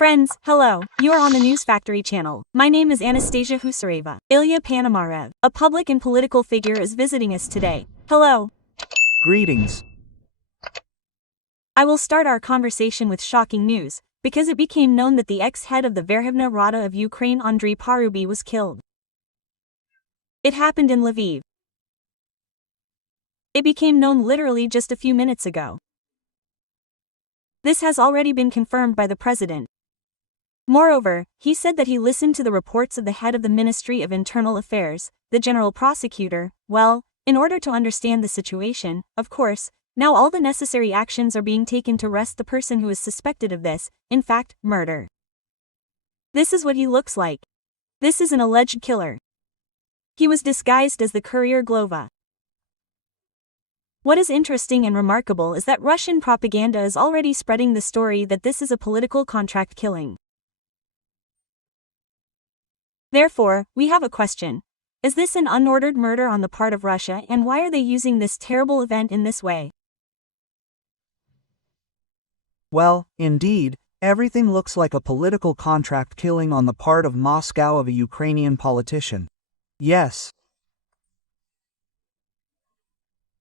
Friends, hello, you are on the News Factory channel. My name is Anastasia Husareva. Ilya Panamarev, a public and political figure, is visiting us today. Hello. Greetings. I will start our conversation with shocking news, because it became known that the ex-head of the Verkhovna Rada of Ukraine, Andriy Parubiy, was killed. It happened in Lviv. It became known literally just a few minutes ago. This has already been confirmed by the president. Moreover, he said that he listened to the reports of the head of the Ministry of Internal Affairs, the general prosecutor. Well, in order to understand the situation, of course, now all the necessary actions are being taken to arrest the person who is suspected of this, in fact, murder. This is what he looks like. This is an alleged killer. He was disguised as the courier Glova. What is interesting and remarkable is that Russian propaganda is already spreading the story that this is a political contract killing. Therefore, we have a question. Is this an unordered murder on the part of Russia, and why are they using this terrible event in this way? Well, indeed, everything looks like a political contract killing on the part of Moscow of a Ukrainian politician. Yes.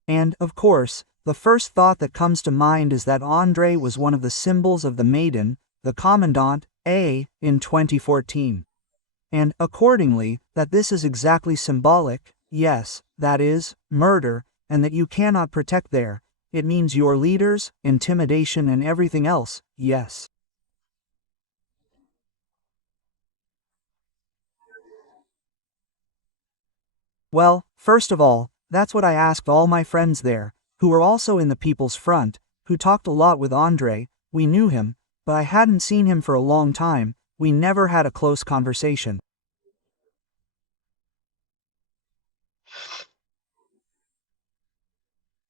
And, of course, the first thought that comes to mind is that Andrei was one of the symbols of the Maidan, the Commandant, in 2014. And, accordingly, that this is exactly symbolic, yes, that is, murder, and that you cannot protect there. It means your leaders, intimidation and everything else, yes. Well, first of all, that's what I asked all my friends there, who were also in the People's Front, who talked a lot with Andrei. We knew him, but I hadn't seen him for a long time. We never had a close conversation.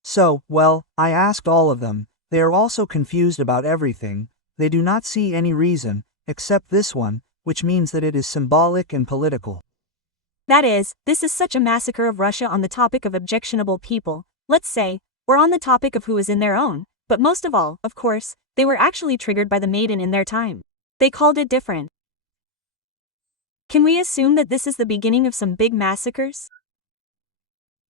So, well, I asked all of them. They are also confused about everything. They do not see any reason, except this one, which means that it is symbolic and political. That is, this is such a massacre of Russia on the topic of objectionable people, let's say, or on the topic of who is in their own, but most of all, of course, they were actually triggered by the Maidan in their time. They called it different. Can we assume that this is the beginning of some big massacres?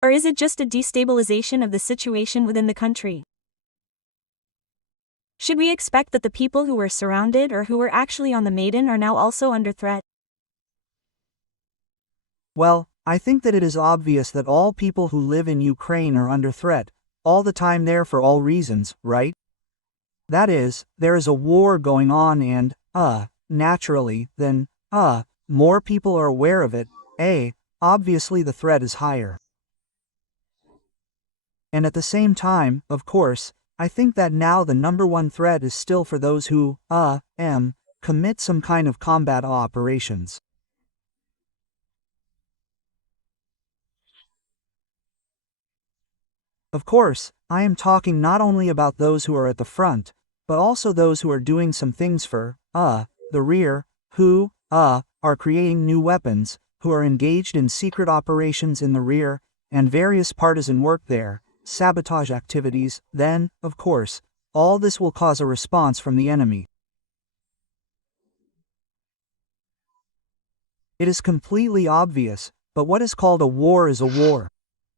Or is it just a destabilization of the situation within the country? Should we expect that the people who were surrounded or who were actually on the Maidan are now also under threat? Well, I think that it is obvious that all people who live in Ukraine are under threat, all the time there for all reasons, right? That is, there is a war going on and, naturally, then, more people are aware of it, obviously the threat is higher. And at the same time, of course, I think that now the number one threat is still for those who, commit some kind of combat operations. Of course, I am talking not only about those who are at the front, but also those who are doing some things for, the rear, who, are creating new weapons, who are engaged in secret operations in the rear, and various partisan work there, sabotage activities. Then, of course, all this will cause a response from the enemy. It is completely obvious, but what is called a war is a war.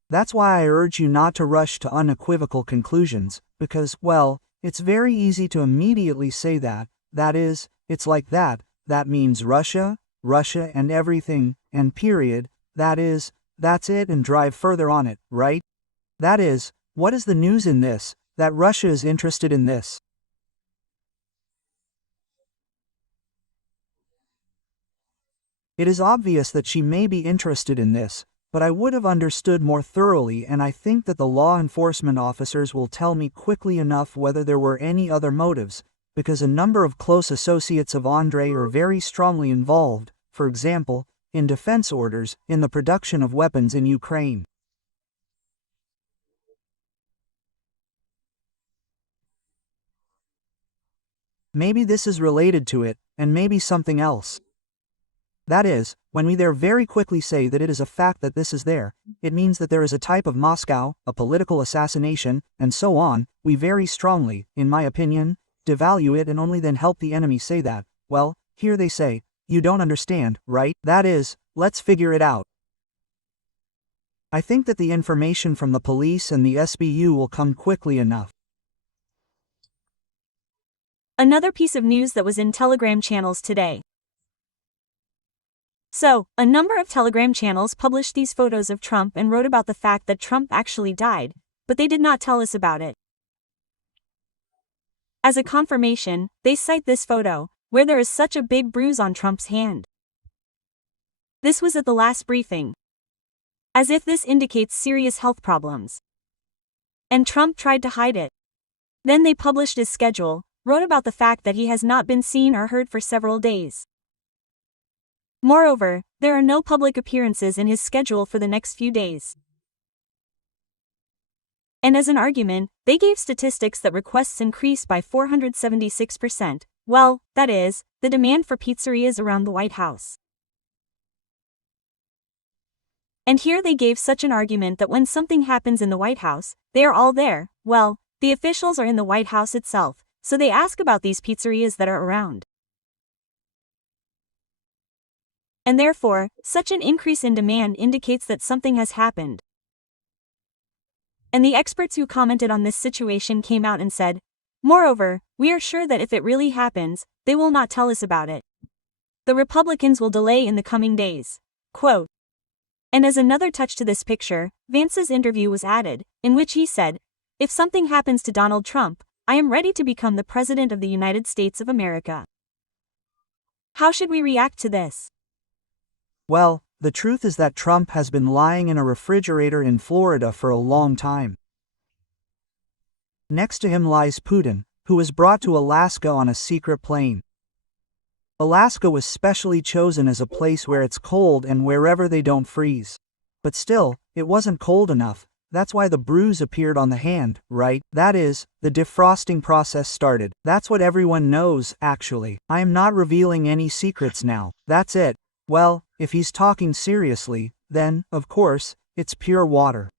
That's why I urge you not to rush to unequivocal conclusions, because, well, it's very easy to immediately say that is, it's like that means Russia and everything, and period, that's it, and drive further on it, right? That is, what is the news in this, that Russia is interested in this? It is obvious that she may be interested in this, but I would have understood more thoroughly, and I think that the law enforcement officers will tell me quickly enough whether there were any other motives, because a number of close associates of Andrei are very strongly involved, for example, in defense orders, in the production of weapons in Ukraine. Maybe this is related to it, and maybe something else. That is, when we there very quickly say that it is a fact that this is there, it means that there is a type of Moscow, a political assassination, and so on. We very strongly, in my opinion, devalue it and only then help the enemy say that, well, here they say, you don't understand, right? That is, let's figure it out. I think that the information from the police and the SBU will come quickly enough. Another piece of news that was in Telegram channels today. So, a number of Telegram channels published these photos of Trump and wrote about the fact that Trump actually died, but they did not tell us about it. As a confirmation, they cite this photo, where there is such a big bruise on Trump's hand. This was at the last briefing. As if this indicates serious health problems. And Trump tried to hide it. Then they published his schedule, wrote about the fact that he has not been seen or heard for several days. Moreover, there are no public appearances in his schedule for the next few days. And as an argument, they gave statistics that requests increased by 476%, well, that is, the demand for pizzerias around the White House. And here they gave such an argument that when something happens in the White House, they are all there, well, the officials are in the White House itself, so they ask about these pizzerias that are around. And therefore, such an increase in demand indicates that something has happened. And the experts who commented on this situation came out and said, moreover, we are sure that if it really happens, they will not tell us about it. The Republicans will delay in the coming days. Quote. And as another touch to this picture, Vance's interview was added, in which he said, if something happens to Donald Trump, I am ready to become the President of the United States of America. How should we react to this? Well, the truth is that Trump has been lying in a refrigerator in Florida for a long time. Next to him lies Putin, who was brought to Alaska on a secret plane. Alaska was specially chosen as a place where it's cold and wherever they don't freeze. But still, it wasn't cold enough, that's why the bruise appeared on the hand, right? That is, the defrosting process started. That's what everyone knows, actually. I am not revealing any secrets now, that's it. Well, if he's talking seriously, then, of course, it's pure water.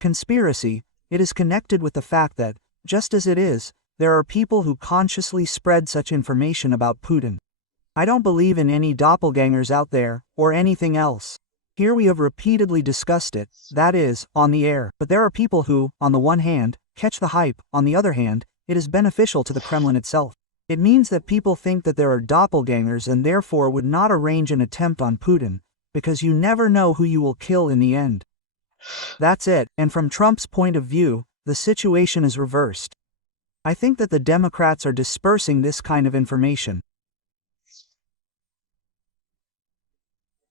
Conspiracy, it is connected with the fact that, just as it is, there are people who consciously spread such information about Putin. I don't believe in any doppelgangers out there, or anything else. Here we have repeatedly discussed it, that is, on the air. But there are people who, on the one hand, catch the hype, on the other hand, it is beneficial to the Kremlin itself. It means that people think that there are doppelgangers and therefore would not arrange an attempt on Putin, because you never know who you will kill in the end. That's it, and from Trump's point of view, the situation is reversed. I think that the Democrats are dispersing this kind of information.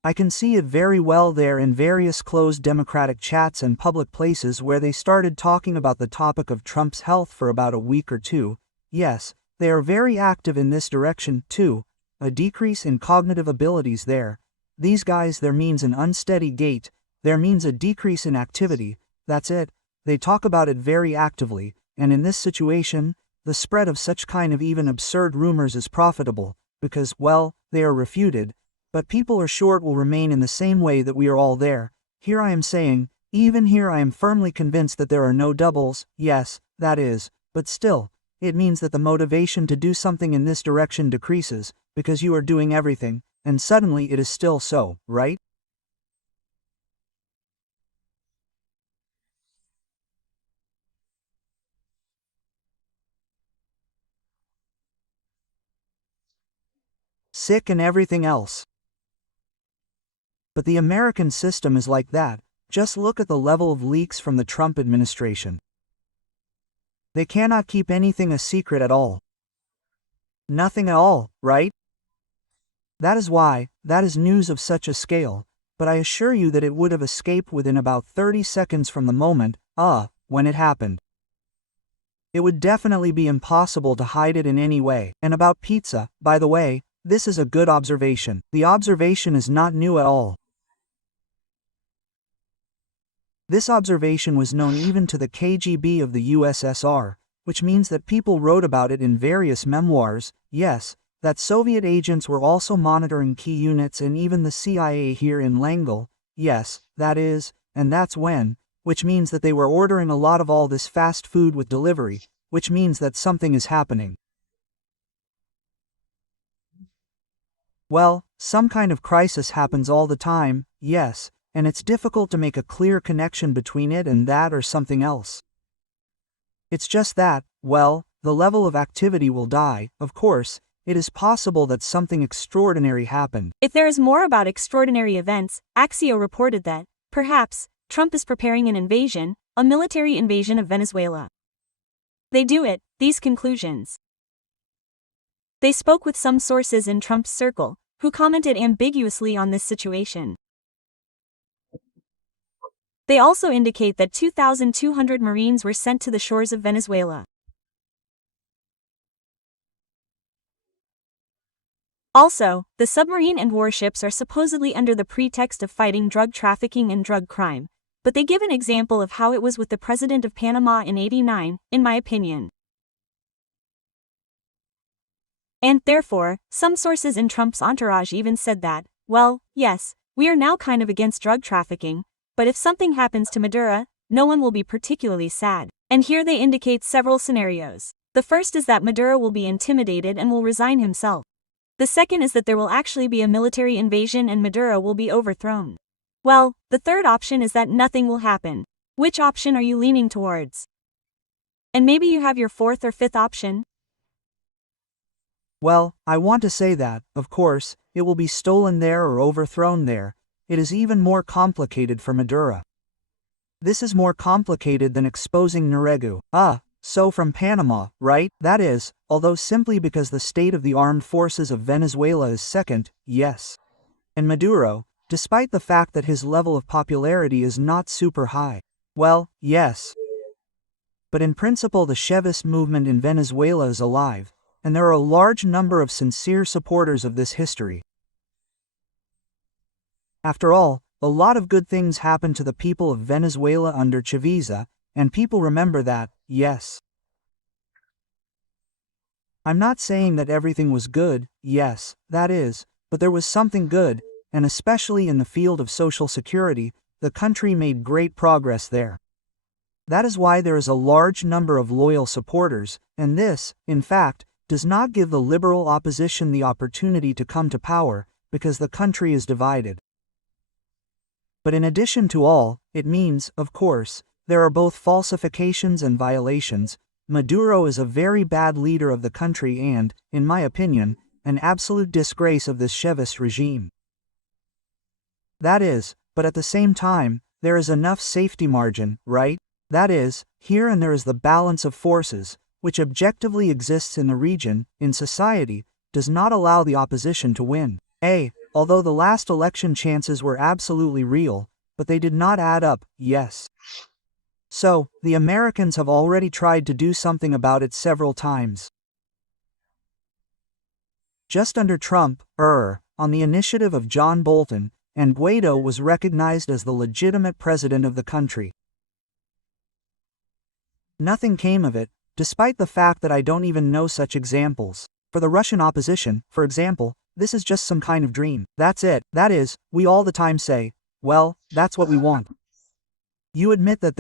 I can see it very well there in various closed Democratic chats and public places where they started talking about the topic of Trump's health for about a week or two. Yes, they are very active in this direction, too. A decrease in cognitive abilities there. These guys, there means an unsteady gait, there means a decrease in activity, that's it. They talk about it very actively, and in this situation, the spread of such kind of even absurd rumors is profitable, because, well, they are refuted, but people are sure it will remain in the same way that we are all there. Here I am saying, even here I am firmly convinced that there are no doubles, yes, that is, but still, it means that the motivation to do something in this direction decreases, because you are doing everything, and suddenly it is still so, right? Sick and everything else. But the American system is like that. Just look at the level of leaks from the Trump administration. They cannot keep anything a secret at all. Nothing at all, right? That is why, that is news of such a scale, but I assure you that it would have escaped within about 30 seconds from the moment, when it happened. It would definitely be impossible to hide it in any way. And about pizza, by the way, this is a good observation. The observation is not new at all. This observation was known even to the KGB of the USSR, which means that people wrote about it in various memoirs, yes, that Soviet agents were also monitoring key units and even the CIA here in Langle, yes, that is, and that's when, which means that they were ordering a lot of all this fast food with delivery, which means that something is happening. Well, some kind of crisis happens all the time, yes, and it's difficult to make a clear connection between it and that or something else. It's just that, well, the level of activity will die. Of course, it is possible that something extraordinary happened. If there is more about extraordinary events, Axio reported that, perhaps, Trump is preparing an invasion, a military invasion of Venezuela. They do it, these conclusions. They spoke with some sources in Trump's circle, who commented ambiguously on this situation. They also indicate that 2,200 Marines were sent to the shores of Venezuela. Also, the submarine and warships are supposedly under the pretext of fighting drug trafficking and drug crime, but they give an example of how it was with the president of Panama in '89, in my opinion. And, therefore, some sources in Trump's entourage even said that, well, yes, we are now kind of against drug trafficking, but if something happens to Maduro, no one will be particularly sad. And here they indicate several scenarios. The first is that Maduro will be intimidated and will resign himself. The second is that there will actually be a military invasion and Maduro will be overthrown. Well, the third option is that nothing will happen. Which option are you leaning towards? And maybe you have your fourth or fifth option? Well, I want to say that, of course, it will be stolen there or overthrown there. It is even more complicated for Maduro. This is more complicated than exposing Noriega. So from Panama, right? That is, although simply because the state of the armed forces of Venezuela is second, yes. And Maduro, despite the fact that his level of popularity is not super high. Well, yes. But in principle the Chavist movement in Venezuela is alive, and there are a large number of sincere supporters of this history. After all, a lot of good things happened to the people of Venezuela under Chavez, and people remember that, yes. I'm not saying that everything was good, yes, that is, but there was something good, and especially in the field of social security, the country made great progress there. That is why there is a large number of loyal supporters, and this, in fact, does not give the liberal opposition the opportunity to come to power, because the country is divided. But in addition to all, it means, of course, there are both falsifications and violations. Maduro is a very bad leader of the country and, in my opinion, an absolute disgrace of this Chavist regime. That is, but at the same time, there is enough safety margin, right? That is, here and there is the balance of forces, which objectively exists in the region, in society, does not allow the opposition to win. Although the last election chances were absolutely real, but they did not add up, yes. So, the Americans have already tried to do something about it several times. Just under Trump, on the initiative of John Bolton, and Guaido was recognized as the legitimate president of the country. Nothing came of it, despite the fact that I don't even know such examples. For the Russian opposition, for example, this is just some kind of dream. That's it. That is, we all the time say, well, that's what we want. You admit that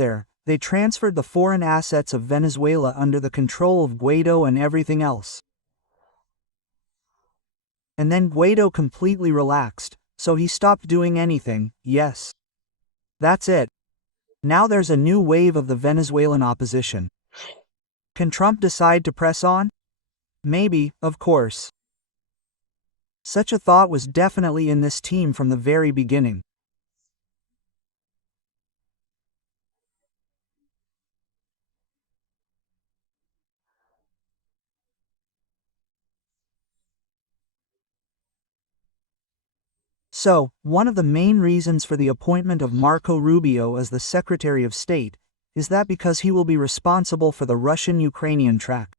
they transferred the foreign assets of Venezuela under the control of Guaido and everything else. And then Guaido completely relaxed, so he stopped doing anything, yes. That's it. Now there's a new wave of the Venezuelan opposition. Can Trump decide to press on? Maybe, of course. Such a thought was definitely in this team from the very beginning. So, one of the main reasons for the appointment of Marco Rubio as the Secretary of State is that because he will be responsible for the Russian-Ukrainian track.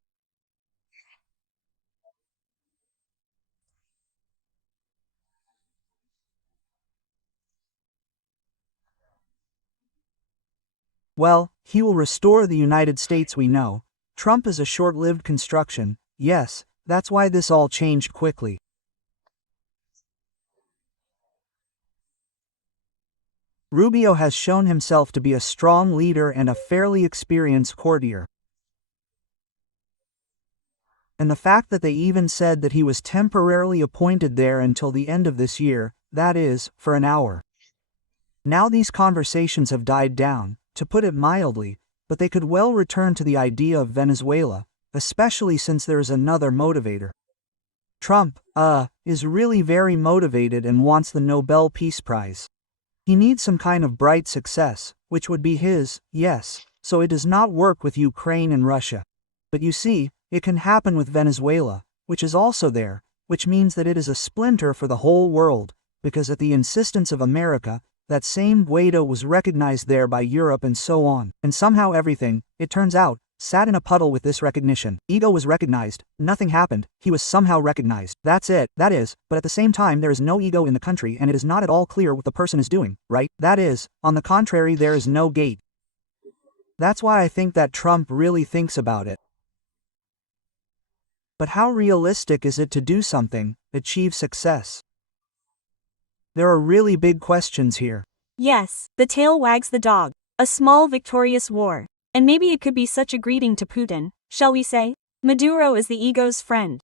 Well, he will restore the United States we know. Trump is a short-lived construction, yes, that's why this all changed quickly. Rubio has shown himself to be a strong leader and a fairly experienced courtier. And the fact that they even said that he was temporarily appointed there until the end of this year, that is, for an hour. Now these conversations have died down, to put it mildly, but they could well return to the idea of Venezuela, especially since there is another motivator. Trump, is really very motivated and wants the Nobel Peace Prize. He needs some kind of bright success, which would be his, yes, so it does not work with Ukraine and Russia. But you see, it can happen with Venezuela, which is also there, which means that it is a splinter for the whole world, because at the insistence of America, that same Guaido was recognized there by Europe and so on. And somehow everything, it turns out, sat in a puddle with this recognition. Ego was recognized, nothing happened, he was somehow recognized. That's it, that is, but at the same time there is no ego in the country and it is not at all clear what the person is doing, right? That is, on the contrary there is no gate. That's why I think that Trump really thinks about it. But how realistic is it to do something, achieve success? There are really big questions here. Yes, the tail wags the dog. A small victorious war. And maybe it could be such a greeting to Putin, shall we say? Maduro is the ego's friend.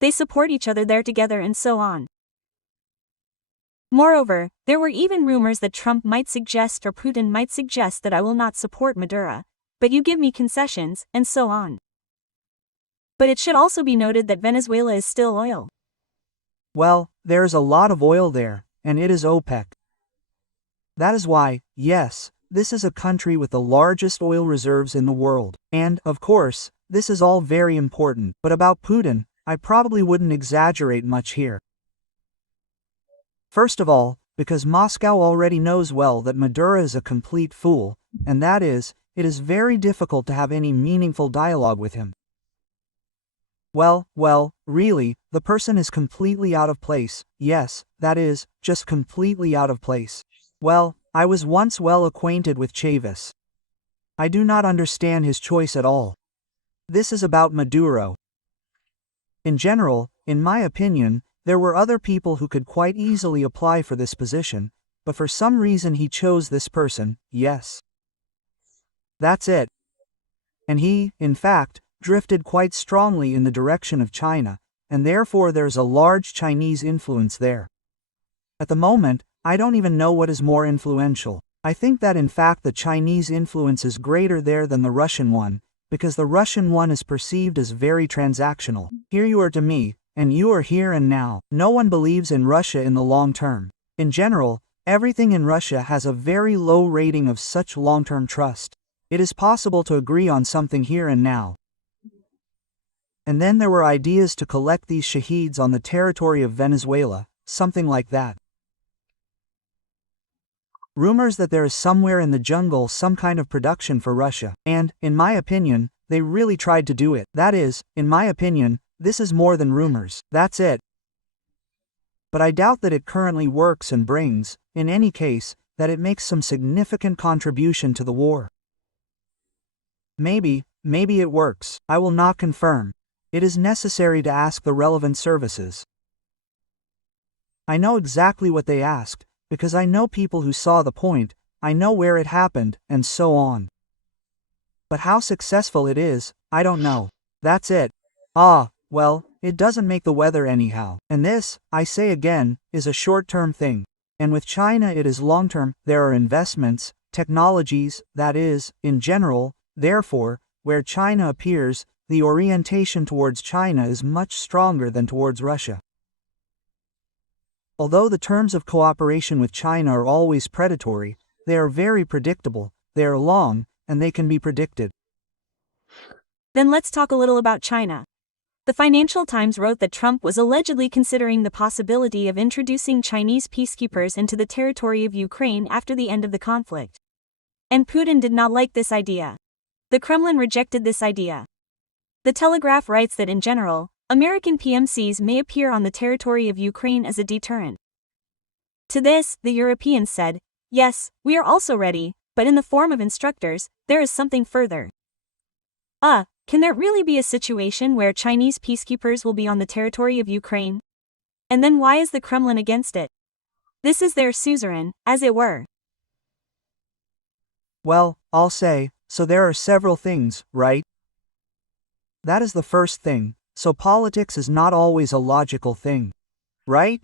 They support each other there together and so on. Moreover, there were even rumors that Trump might suggest or Putin might suggest that I will not support Maduro, but you give me concessions, and so on. But it should also be noted that Venezuela is still oil. Well, there is a lot of oil there, and it is OPEC. That is why, yes, this is a country with the largest oil reserves in the world. And, of course, this is all very important. But about Putin, I probably wouldn't exaggerate much here. First of all, because Moscow already knows well that Maduro is a complete fool, and that is, it is very difficult to have any meaningful dialogue with him. Well, really, the person is completely out of place, yes, that is, just completely out of place. Well, I was once well acquainted with Chavez. I do not understand his choice at all. This is about Maduro. In general, in my opinion, there were other people who could quite easily apply for this position, but for some reason he chose this person, yes. That's it. And he, in fact, drifted quite strongly in the direction of China, and therefore there's a large Chinese influence there. At the moment, I don't even know what is more influential. I think that in fact the Chinese influence is greater there than the Russian one, because the Russian one is perceived as very transactional. Here you are to me, and you are here and now. No one believes in Russia in the long term. In general, everything in Russia has a very low rating of such long-term trust. It is possible to agree on something here and now. And then there were ideas to collect these shaheeds on the territory of Venezuela, something like that. Rumors that there is somewhere in the jungle some kind of production for Russia, and, in my opinion, they really tried to do it. That is, in my opinion, this is more than rumors, that's it. But I doubt that it currently works and brings, in any case, that it makes some significant contribution to the war. Maybe it works, I will not confirm. It is necessary to ask the relevant services. I know exactly what they asked, because I know people who saw the point, I know where it happened, and so on. But how successful it is, I don't know. That's it. Well, it doesn't make the weather anyhow. And this, I say again, is a short-term thing. And with China it is long-term. There are investments, technologies, that is, in general, therefore, where China appears, the orientation towards China is much stronger than towards Russia. Although the terms of cooperation with China are always predatory, they are very predictable, they are long, and they can be predicted. Then let's talk a little about China. The Financial Times wrote that Trump was allegedly considering the possibility of introducing Chinese peacekeepers into the territory of Ukraine after the end of the conflict. And Putin did not like this idea. The Kremlin rejected this idea. The Telegraph writes that in general, American PMCs may appear on the territory of Ukraine as a deterrent. To this, the Europeans said, yes, we are also ready, but in the form of instructors, there is something further. Can there really be a situation where Chinese peacekeepers will be on the territory of Ukraine? And then why is the Kremlin against it? This is their suzerain, as it were. Well, I'll say, so there are several things, right? That is the first thing, so politics is not always a logical thing. Right?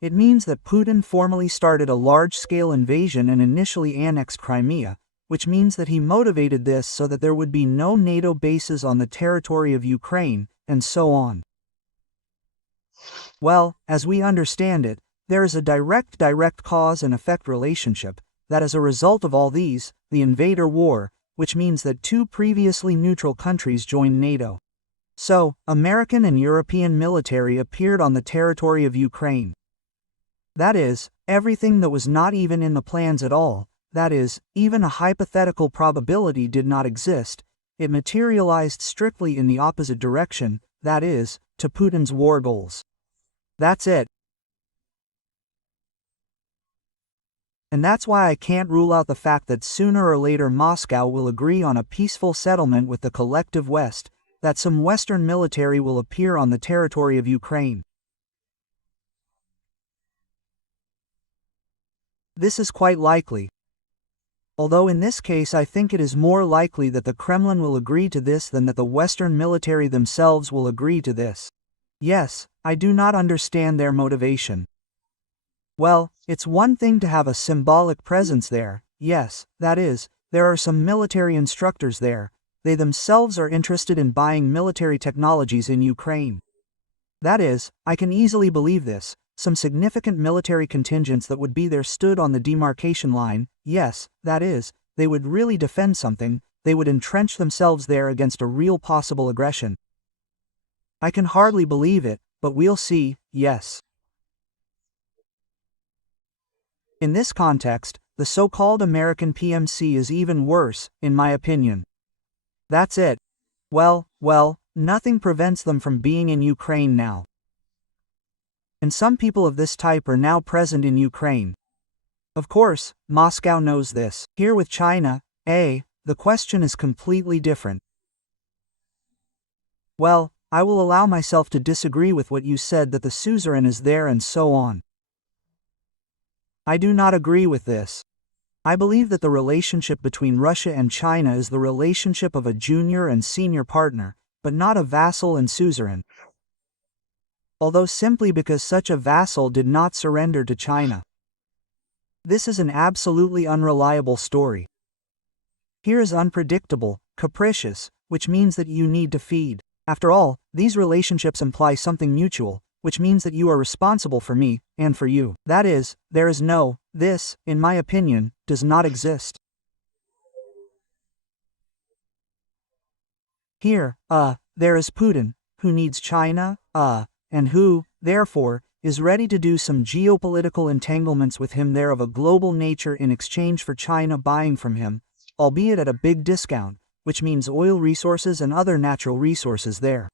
It means that Putin formally started a large-scale invasion and initially annexed Crimea, which means that he motivated this so that there would be no NATO bases on the territory of Ukraine, and so on. Well, as we understand it, there is a direct cause and effect relationship, that as a result of all these, the invader war, which means that two previously neutral countries joined NATO. So, American and European military appeared on the territory of Ukraine. That is, everything that was not even in the plans at all, that is, even a hypothetical probability did not exist, it materialized strictly in the opposite direction, that is, to Putin's war goals. That's it. And that's why I can't rule out the fact that sooner or later Moscow will agree on a peaceful settlement with the collective West, that some Western military will appear on the territory of Ukraine. This is quite likely. Although in this case I think it is more likely that the Kremlin will agree to this than that the Western military themselves will agree to this. Yes, I do not understand their motivation. Well, it's one thing to have a symbolic presence there, yes, that is, there are some military instructors there, they themselves are interested in buying military technologies in Ukraine. That is, I can easily believe this. Some significant military contingents that would be there stood on the demarcation line, yes, that is, they would really defend something, they would entrench themselves there against a real possible aggression. I can hardly believe it, but we'll see, yes. In this context, the so-called American PMC is even worse, in my opinion. That's it. Well, nothing prevents them from being in Ukraine now. And some people of this type are now present in Ukraine. Of course, Moscow knows this. Here with China, the question is completely different. Well, I will allow myself to disagree with what you said that the suzerain is there and so on. I do not agree with this. I believe that the relationship between Russia and China is the relationship of a junior and senior partner, but not a vassal and suzerain. Although simply because such a vassal did not surrender to China. This is an absolutely unreliable story. Here is unpredictable, capricious, which means that you need to feed. After all, these relationships imply something mutual, which means that you are responsible for me, and for you. That is, there is no, this, in my opinion, does not exist. Here, there is Putin, who needs China, and who, therefore, is ready to do some geopolitical entanglements with him there of a global nature in exchange for China buying from him, albeit at a big discount, which means oil resources and other natural resources there.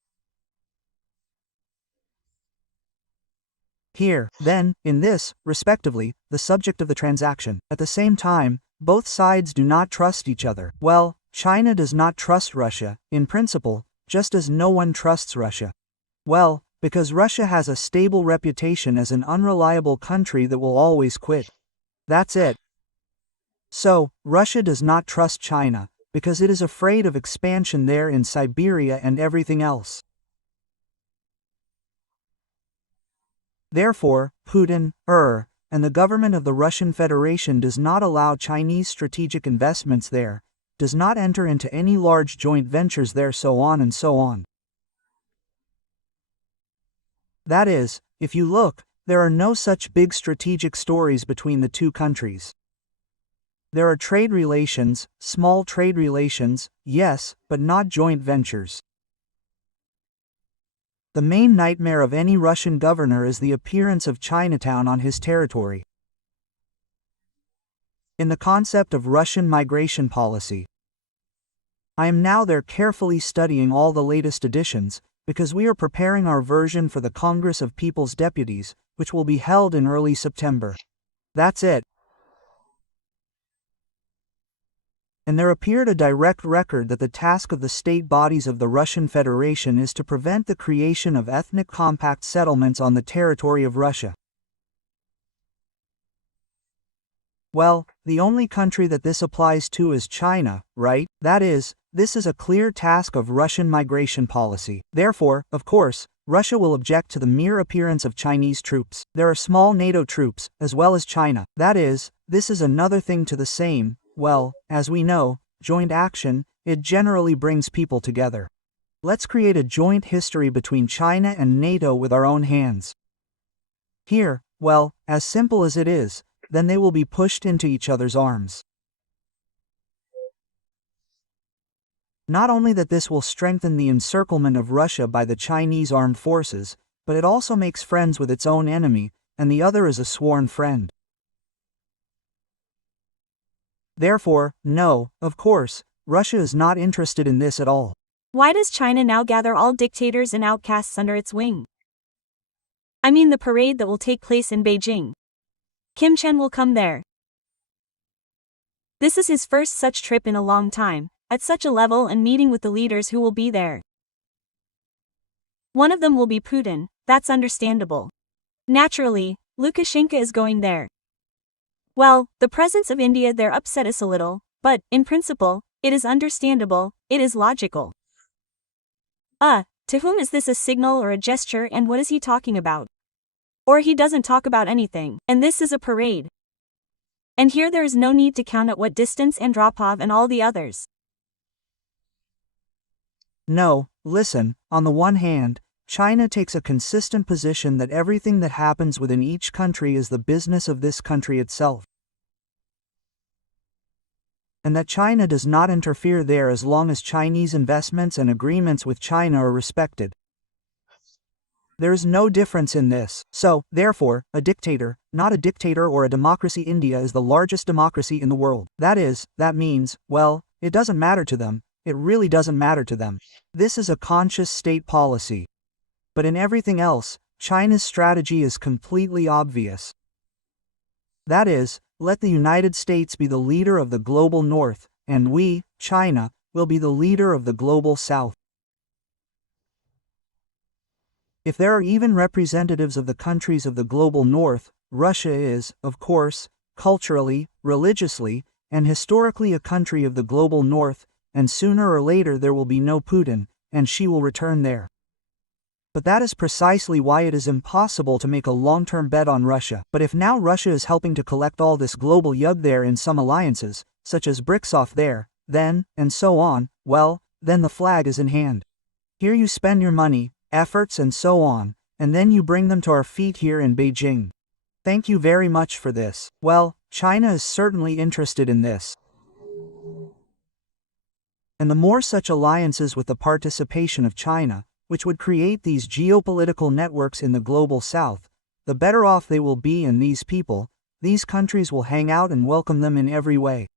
Here, then, in this, respectively, the subject of the transaction. At the same time, both sides do not trust each other. Well, China does not trust Russia, in principle, just as no one trusts Russia. Well, because Russia has a stable reputation as an unreliable country that will always quit. That's it. So, Russia does not trust China, because it is afraid of expansion there in Siberia and everything else. Therefore, Putin, and the government of the Russian Federation does not allow Chinese strategic investments there, does not enter into any large joint ventures there, so on and so on. That is, if you look, there are no such big strategic stories between the two countries. There are trade relations, small trade relations, yes, but not joint ventures. The main nightmare of any Russian governor is the appearance of Chinatown on his territory. In the concept of Russian migration policy, I am now there carefully studying all the latest editions, because we are preparing our version for the Congress of People's Deputies, which will be held in early September. That's it. And there appeared a direct record that the task of the state bodies of the Russian Federation is to prevent the creation of ethnic compact settlements on the territory of Russia. Well, the only country that this applies to is China, right? That is, this is a clear task of Russian migration policy. Therefore, of course, Russia will object to the mere appearance of Chinese troops. There are small NATO troops, as well as China. That is, this is another thing to the same, well, as we know, joint action, it generally brings people together. Let's create a joint history between China and NATO with our own hands. Here, well, as simple as it is, then they will be pushed into each other's arms. Not only that this will strengthen the encirclement of Russia by the Chinese armed forces, but it also makes friends with its own enemy, and the other is a sworn friend. Therefore, no, of course, Russia is not interested in this at all. Why does China now gather all dictators and outcasts under its wing? I mean the parade that will take place in Beijing. Kim Chen will come there. This is his first such trip in a long time, at such a level and meeting with the leaders who will be there. One of them will be Putin, that's understandable. Naturally, Lukashenko is going there. Well, the presence of India there upset us a little, but, in principle, it is understandable, it is logical. To whom is this a signal or a gesture, and what is he talking about? Or he doesn't talk about anything, and this is a parade. And here there is no need to count at what distance Andropov and all the others. No, listen, on the one hand, China takes a consistent position that everything that happens within each country is the business of this country itself, and that China does not interfere there as long as Chinese investments and agreements with China are respected. There is no difference in this. So, therefore, a dictator, not a dictator or a democracy. India is the largest democracy in the world. That means, well, it doesn't matter to them, it really doesn't matter to them. This is a conscious state policy. But in everything else, China's strategy is completely obvious. That is, let the United States be the leader of the global North, and we, China, will be the leader of the global South. If there are even representatives of the countries of the global North, Russia is, of course, culturally, religiously, and historically a country of the global North, and sooner or later there will be no Putin, and she will return there. But that is precisely why it is impossible to make a long-term bet on Russia. But if now Russia is helping to collect all this global yug there in some alliances, such as BRICS there, then, and so on, well, then the flag is in hand. Here you spend your money, efforts and so on, and then you bring them to our feet here in Beijing. Thank you very much for this. Well, China is certainly interested in this. And the more such alliances with the participation of China, which would create these geopolitical networks in the global South, the better off they will be, and these people, these countries will hang out and welcome them in every way.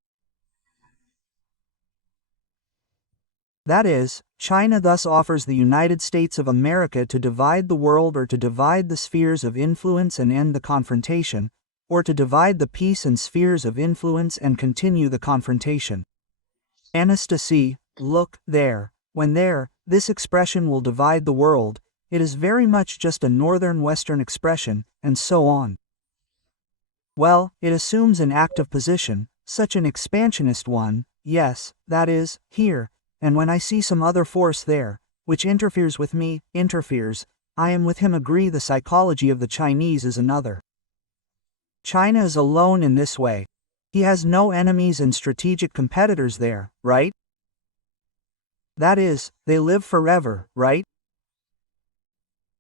That is, China thus offers the United States of America to divide the world, or to divide the spheres of influence and end the confrontation, or to divide the peace and spheres of influence and continue the confrontation. Anastasia, look, there, when there, this expression will divide the world, it is very much just a northern-western expression, and so on. Well, it assumes an active position, such an expansionist one, yes, that is, here, and when I see some other force there, which interferes with me, I am with him. Agree, the psychology of the Chinese is another. China is alone in this way. He has no enemies and strategic competitors there, right? That is, they live forever, right?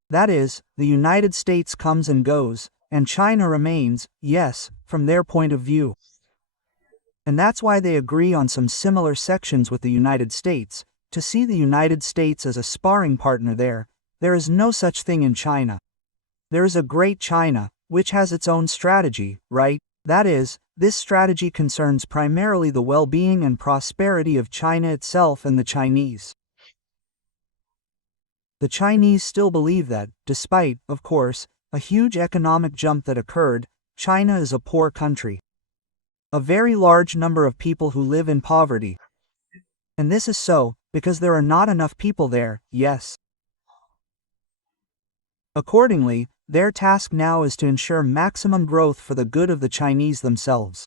That is, the United States comes and goes, and China remains, yes, from their point of view. And that's why they agree on some similar sections with the United States, to see the United States as a sparring partner there. There is no such thing in China. There is a great China, which has its own strategy, right? That is, this strategy concerns primarily the well-being and prosperity of China itself and the Chinese. The Chinese still believe that, despite, of course, a huge economic jump that occurred, China is a poor country. A very large number of people who live in poverty. And this is so, because there are not enough people there, yes. Accordingly, their task now is to ensure maximum growth for the good of the Chinese themselves.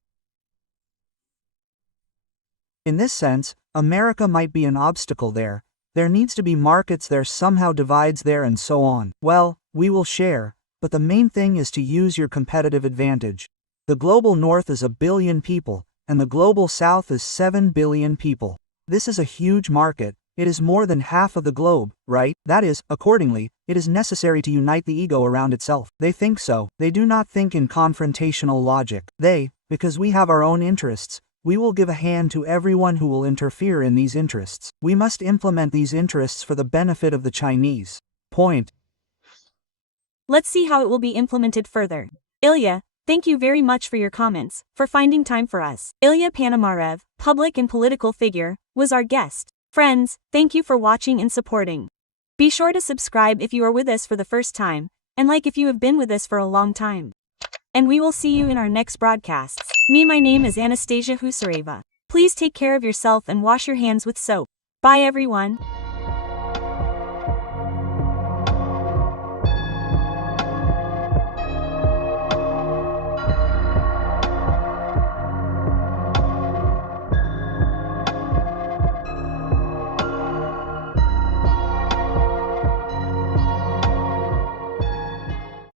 In this sense, America might be an obstacle there. There needs to be markets there, somehow divides there, and so on. Well, we will share, but the main thing is to use your competitive advantage. The global north is 1 billion people, and the global south is 7 billion people. This is a huge market. It is more than half of the globe, right? That is, accordingly, it is necessary to unite the ego around itself. They think so. They do not think in confrontational logic. Because we have our own interests, we will give a hand to everyone who will interfere in these interests. We must implement these interests for the benefit of the Chinese. Point. Let's see how it will be implemented further. Ilya, thank you very much for your comments, for finding time for us. Ilya Panamarev, public and political figure, was our guest. Friends, thank you for watching and supporting. Be sure to subscribe if you are with us for the first time, and like if you have been with us for a long time. And we will see you in our next broadcasts. My name is Anastasia Husareva. Please take care of yourself and wash your hands with soap. Bye everyone.